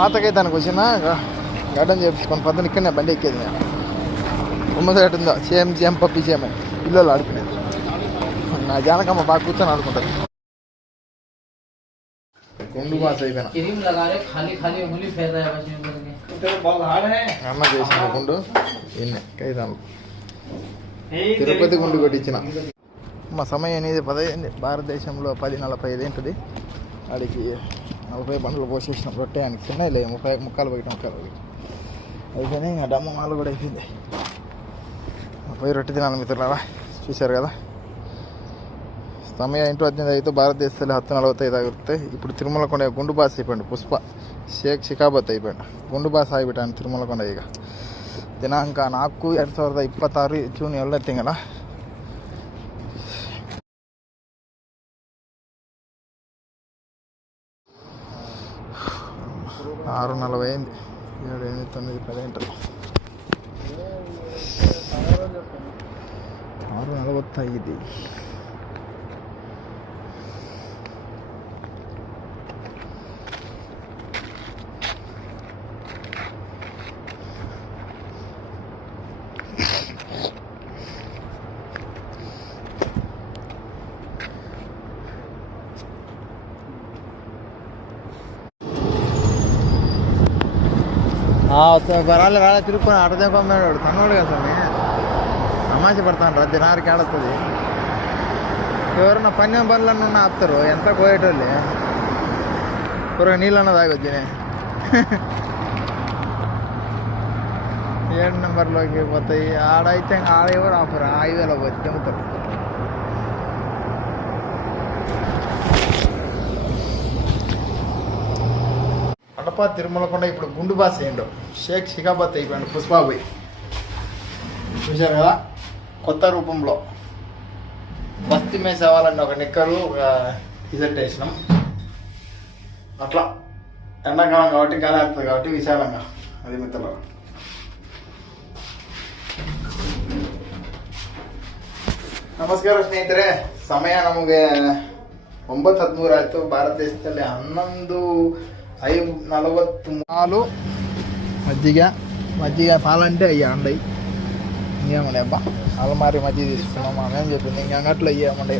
పాతకైతే దానికి వచ్చిన గార్డెన్ చేపించుకొని పొద్దున ఇక్కడనే బండి ఎక్కేది నేను ఉమ్మసేట ఉందో సేమ్ పప్పి సేమ్ పిల్లలు ఆడుకునేది నా జానకమ్మ బాగా కూర్చొని ఆడుకుంటుంది గుండు బాస్ అయిపోయినా అమ్మ చేసిన గుండు ఇన్నే కైతాను తిరుపతి గుండు కొట్టించిన మా సమయం అనేది 10 అయింది భారతదేశంలో 10:45 ఏంటిది వాడికి 40 బండ్లు పోసేసినాం రొట్టెయానికి చిన్నది లేదు 30 ముక్కలు అయిపోయినాయి ఇంకా డమ్మ మాలు కూడా అయిపోయింది పోయి రొట్టె తినాలి మిత్రులారా చూశారు కదా సమయం 8:18 అయితే భారతదేశంలో 10:45 ఆగుతాయి ఇప్పుడు తిరుమల కొండ గుండు బాస్ అయిపోయింది పుష్ప షేక్ షికాబత్ అయిపోయింది గుండు బాస్ ಆಗಿಬಿಟ್ಟಾನೆ తిరుమల కొండ ಈಗ ದಿನಾಂಕ 4/2026 ಜೂನ್ 2 ತಿಂಗಳ 6:40 అయింది 7, 8, 9, 10 గంటలు 6:45 రాలే తిరుక్కొని అడదే పంపాడు తన్నోడు కదా స్వామి తమాష పడతాను దినారికి ఆడుతుంది ఎవరన్నా పన్నెం పనులన్నీ ఉన్నా ఆపుతారు ఎంత పోయేటోళ్ళే కూర నీళ్ళన్నా తాగొచ్చు 7 నెంబర్లోకి పోతాయి ఆడైతే ఆడ ఎవరు ఆపరు 5,000 పోతే తెమ్ముతారు కడప తిరుమల కొండ ఇప్పుడు గుండు బాస్ అయ్యిండు షేక్ షికాబత్ అయిపోయాడు పుష్పాబాయ్ చూశారు కదా కొత్త రూపంలో బస్తీ మేస్ అవ్వాలని ఒక నిక్కరు ఒక టీషర్ట్ వేసినాం అట్లా ఎండాకాలం కాబట్టి గాలి ఆడుతుంది కాబట్టి విశాలంగా అది మిత్రులు ನಮಸ್ಕಾರ ಸ್ನೇಹಿತರೆ ಸಮಯ ನಮಗೆ 9:13 ಆಯಿತು ಭಾರತದೇಶದಲ್ಲಿ 11:44 మజ్జిగ పాలంటే అయ్యా అండయి ఇంకేమండి అబ్బా అలమారి మజ్జిగ తీసుకున్నాం మేమేం చెప్పింది ఇంక అంగట్లో అయ్యామండి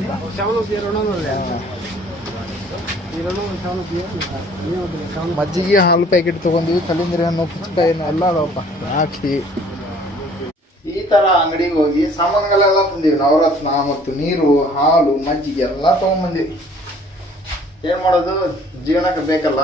ಮಜ್ಜಿಗೆ ಹಾಲು ಪ್ಯಾಕೆಟ್ ತಗೊಂಡಿವಿ ಕಲ್ಲಿಂದ್ರಿ ಹಣ್ಣು ಪುಚ್ಚಕಾಯಿನ ಎಲ್ಲ ಅದಾವಪ್ಪ ದ್ರಾಕ್ಷಿ ಈ ತರ ಅಂಗಡಿಗೆ ಹೋಗಿ ಸಾಮಾನುಗಳೆಲ್ಲ ತಂದೀವಿ ನವರತ್ನ ಮತ್ತು ನೀರು ಹಾಲು ಮಜ್ಜಿಗೆ ಎಲ್ಲ ತಗೊಂಡ್ಬಂದಿವಿ ಏನ್ ಮಾಡೋದು ಜೀವನಕ್ಕೆ ಬೇಕಲ್ಲ